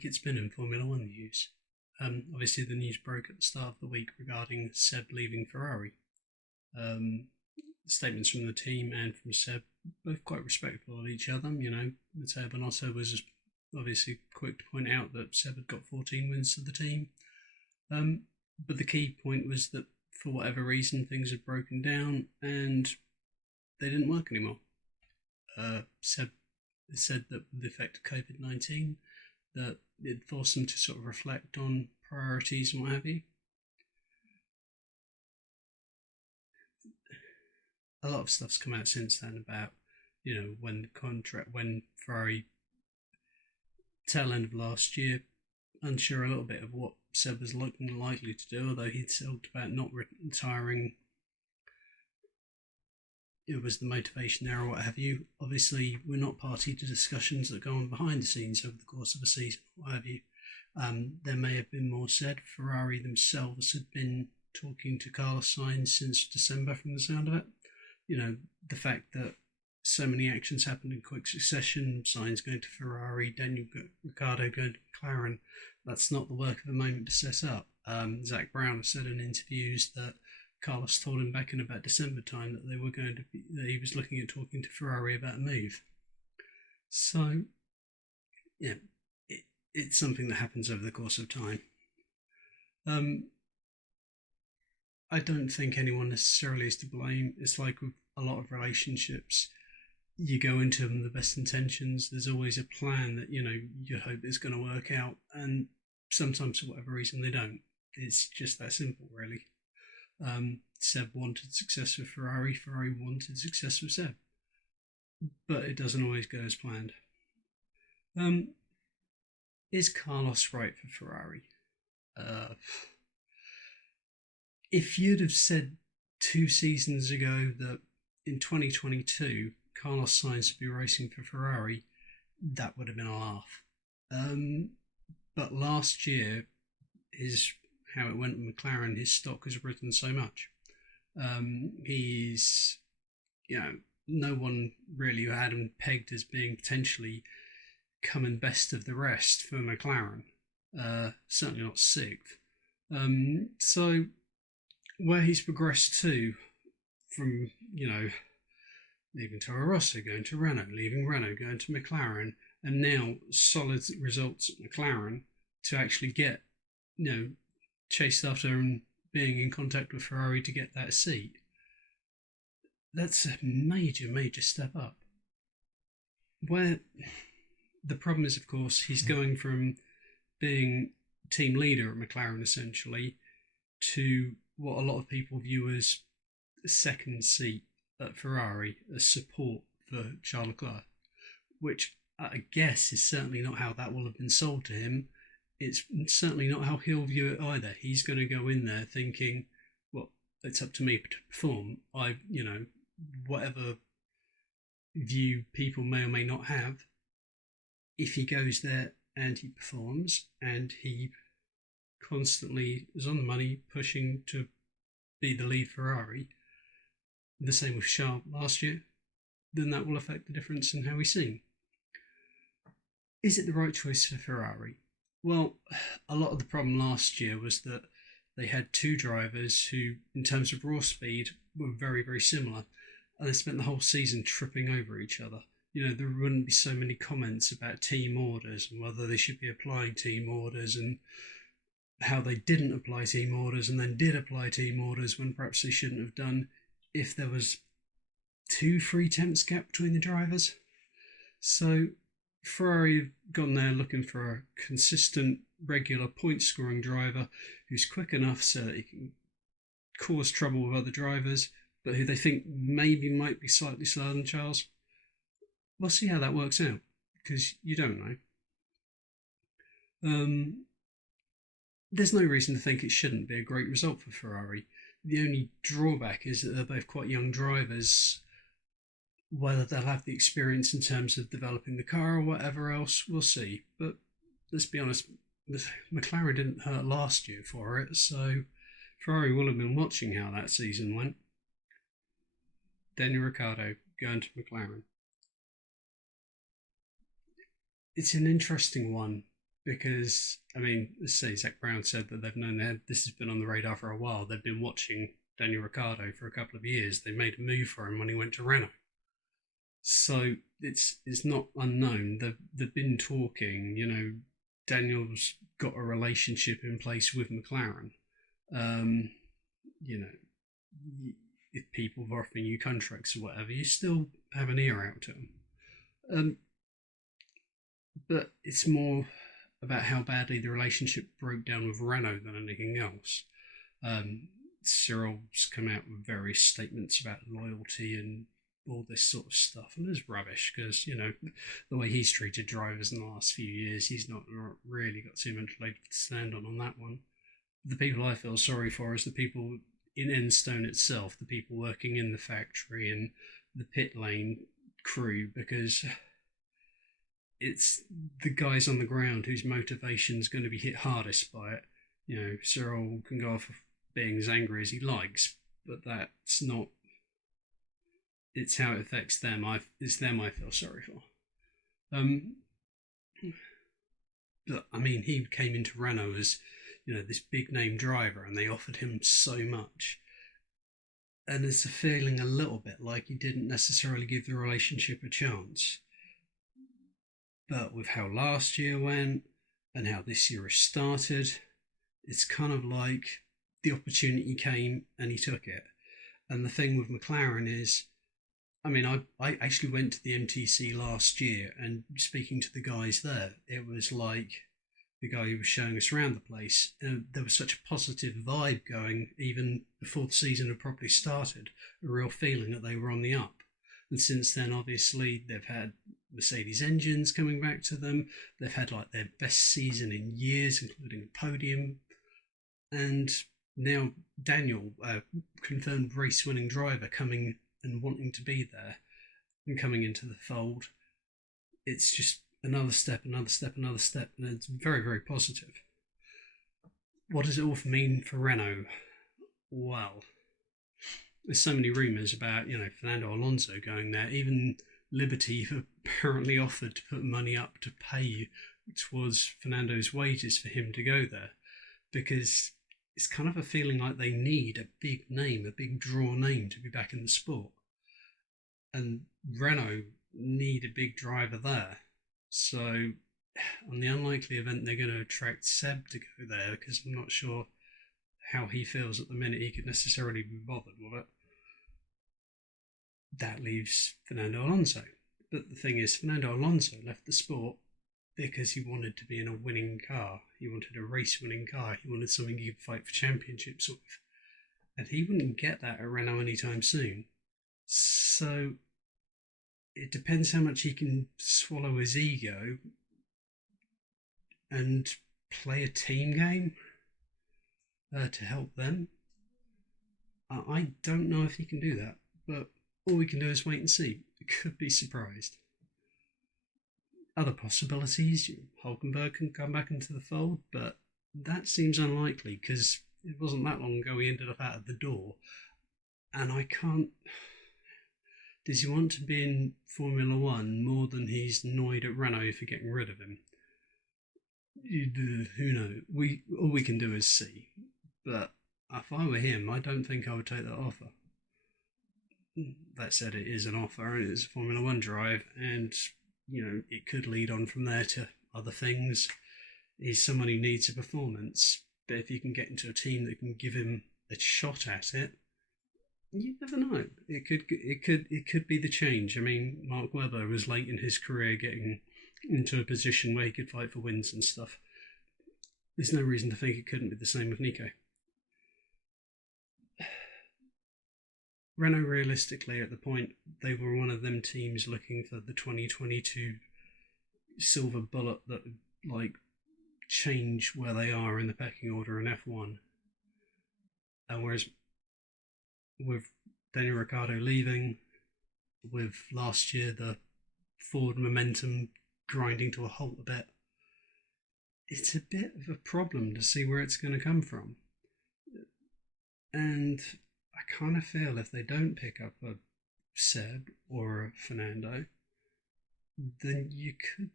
week it's been in Formula One news. Obviously, the news broke at the start of the week regarding Seb leaving Ferrari. Statements from the team and from Seb, both quite respectful of each other. Matteo Binotto was obviously quick to point out that Seb had got 14 wins to the team. But the key point was that for whatever reason, things had broken down and they didn't work anymore. Seb said that with the effect of COVID-19, that it forced them to sort of reflect on priorities and what have you. A lot of stuff's come out since then about, when Ferrari, tail end of last year, unsure a little bit of what Seb was looking likely to do, although he'd talked about not retiring. It was the motivation there or what have you. Obviously, we're not party to discussions that go on behind the scenes over the course of a season, what have you. There may have been more said. Ferrari themselves had been talking to Carlos Sainz since December from the sound of it. The fact that so many actions happened in quick succession, Sainz going to Ferrari, Daniel Ricciardo going to McLaren, that's not the work of the moment to set up. Zach Brown has said in interviews that Carlos told him back in about December time that that he was looking at talking to Ferrari about a move. So, yeah, it's something that happens over the course of time. I don't think anyone necessarily is to blame. It's like with a lot of relationships, you go into them with the best intentions. There's always a plan that you hope it's going to work out, and sometimes for whatever reason they don't. It's just that simple, really. Seb wanted success with Ferrari. Ferrari wanted success with Seb, but it doesn't always go as planned. Is Carlos right for Ferrari? If you'd have said 2 seasons ago that in 2022 Carlos Sainz would be racing for Ferrari, that would have been a laugh. But last year, how it went with McLaren, his stock has risen so much. He's, no one really had him pegged as being potentially coming best of the rest for McLaren. Certainly not 6th. So where he's progressed to, from leaving Toro Rosso, going to Renault, leaving Renault, going to McLaren, and now solid results at McLaren, to actually get chased after and being in contact with Ferrari to get that seat. That's a major step up. Where the problem is, of course, he's going from being team leader at McLaren essentially to what a lot of people view as a second seat at Ferrari, as support for Charles Leclerc, which I guess is certainly not how that will have been sold to him. It's certainly not how he'll view it either. He's going to go in there thinking, well, it's up to me to perform. Whatever view people may or may not have, if he goes there and he performs and he constantly is on the money pushing to be the lead Ferrari, the same with Charles last year, then that will affect the difference in how he's seen. Is it the right choice for Ferrari? Well, a lot of the problem last year was that they had 2 drivers who, in terms of raw speed, were very, very similar, and they spent the whole season tripping over each other. There wouldn't be so many comments about team orders and whether they should be applying team orders and how they didn't apply team orders and then did apply team orders when perhaps they shouldn't have done, if there was 2-3 tenths gap between the drivers. So Ferrari have gone there looking for a consistent, regular point-scoring driver who's quick enough so that he can cause trouble with other drivers, but who they think maybe might be slightly slower than Charles. We'll see how that works out, because you don't know. There's no reason to think it shouldn't be a great result for Ferrari. The only drawback is that they're both quite young drivers. Whether they'll have the experience in terms of developing the car or whatever else, we'll see. But let's be honest, McLaren didn't hurt last year for it, so Ferrari will have been watching how that season went. Daniel Ricciardo going to McLaren. It's an interesting one because I mean, let's say Zach Brown said that they've known that this has been on the radar for a while. They've been watching Daniel Ricciardo for a couple of years. They made a move for him when he went to Renault, so it's not unknown. They've been talking. You know, Daniel's got a relationship in place with McLaren. Um, you know, if people are offering you contracts or whatever, you still have an ear out to them. Um, but it's more about how badly the relationship broke down with Renault than anything else. Um, Cyril's come out with various statements about loyalty and all this sort of stuff, and it's rubbish because you know the way he's treated drivers in the last few years, he's not really got too much leg to stand on that one. The people I feel sorry for is the people in Enstone itself, the people working in the factory and the pit lane crew, because it's the guys on the ground whose motivation is going to be hit hardest by it. You know, Cyril can go off being as angry as he likes, but that's not. It's how it affects them. It's them I feel sorry for. Um, but I mean, he came into Renault as you know this big name driver, and they offered him so much. And it's a feeling a little bit like he didn't necessarily give the relationship a chance. But with how last year went and how this year has started, it's kind of like the opportunity came and he took it. And the thing with McLaren is, I mean, I actually went to the MTC last year and speaking to the guys there, it was like the guy who was showing us around the place. And there was such a positive vibe going even before the season had properly started, a real feeling that they were on the up. And since then, obviously, they've had Mercedes engines coming back to them. They've had like their best season in years, including a podium. And now Daniel, confirmed race-winning driver, coming and wanting to be there and coming into the fold. It's just another step, another step, another step, and it's very, very positive. What does it all mean for Renault? Well, there's so many rumours about, you know, Fernando Alonso going there. Even Liberty have apparently offered to put money up to pay towards Fernando's wages for him to go there, because it's kind of a feeling like they need a big name, a big draw name to be back in the sport. And Renault need a big driver there. So, on the unlikely event they're going to attract Seb to go there, because I'm not sure how he feels at the minute he could necessarily be bothered with it. That leaves Fernando Alonso. But the thing is, Fernando Alonso left the sport because he wanted to be in a winning car. He wanted a race winning car. He wanted something he could fight for championships with. And he wouldn't get that at Renault anytime soon. So it depends how much he can swallow his ego and play a team game to help them. I don't know if he can do that, but all we can do is wait and see. We could be surprised. Other possibilities, Hulkenberg can come back into the fold, but that seems unlikely because it wasn't that long ago he ended up out of the door. And I can't. Does he want to be in Formula One more than he's annoyed at Renault for getting rid of him? Who knows? All we can do is see. But if I were him, I don't think I would take that offer. That said, it is an offer and it's a Formula One drive, and you know it could lead on from there to other things. He's someone who needs a performance, but if you can get into a team that can give him a shot at it, you never know. It could be the change. I mean, Mark Webber was late in his career getting into a position where he could fight for wins and stuff. There's no reason to think it couldn't be the same with Nico. Renault, realistically, at the point, they were one of them teams looking for the 2022 silver bullet that would, like, change where they are in the pecking order in F1. And whereas with Daniel Ricciardo leaving, with last year the Ford momentum grinding to a halt a bit, it's a bit of a problem to see where it's going to come from. And I kind of feel if they don't pick up a Seb or a Fernando, then you could.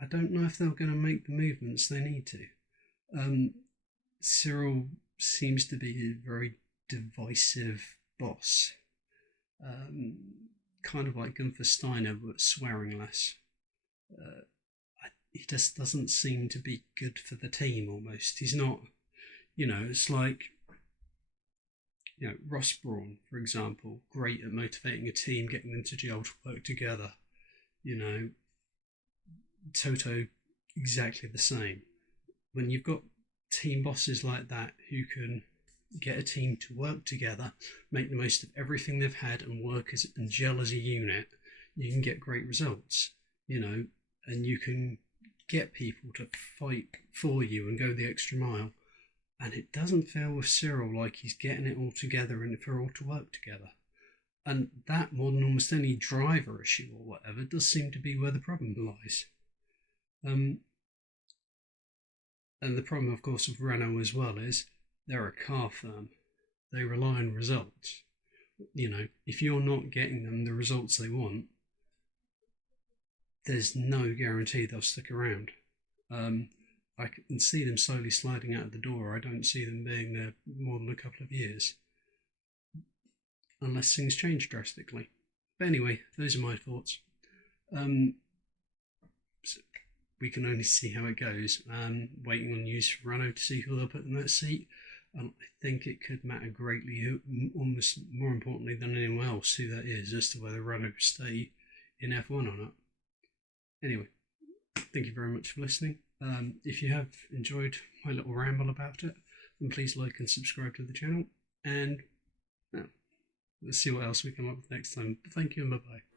I don't know if they're going to make the movements they need to. Um, Cyril seems to be a very divisive boss, um, kind of like Gunther Steiner, but swearing less. Uh, he just doesn't seem to be good for the team almost. He's not, it's like, Ross Brawn, for example, great at motivating a team, getting them to gel to work together. You know, Toto, exactly the same. When you've got team bosses like that who can get a team to work together, make the most of everything they've had, and work and gel as a unit, you can get great results. And you can get people to fight for you and go the extra mile. And it doesn't feel with Cyril like he's getting it all together and for all to work together. And that, more than almost any driver issue or whatever, does seem to be where the problem lies. And the problem, of course, with Renault as well is they're a car firm. They rely on results. If you're not getting them the results they want, there's no guarantee they'll stick around. I can see them slowly sliding out of the door. I don't see them being there more than a couple of years, unless things change drastically. But anyway, those are my thoughts. So we can only see how it goes. Waiting on news from Renault to see who they'll put in that seat. I think it could matter greatly, almost more importantly than anyone else, who that is, as to whether Renault stay in F1 or not. Anyway, thank you very much for listening. If you have enjoyed my little ramble about it, then please like and subscribe to the channel. And let's see what else we come up with next time. Thank you and bye-bye.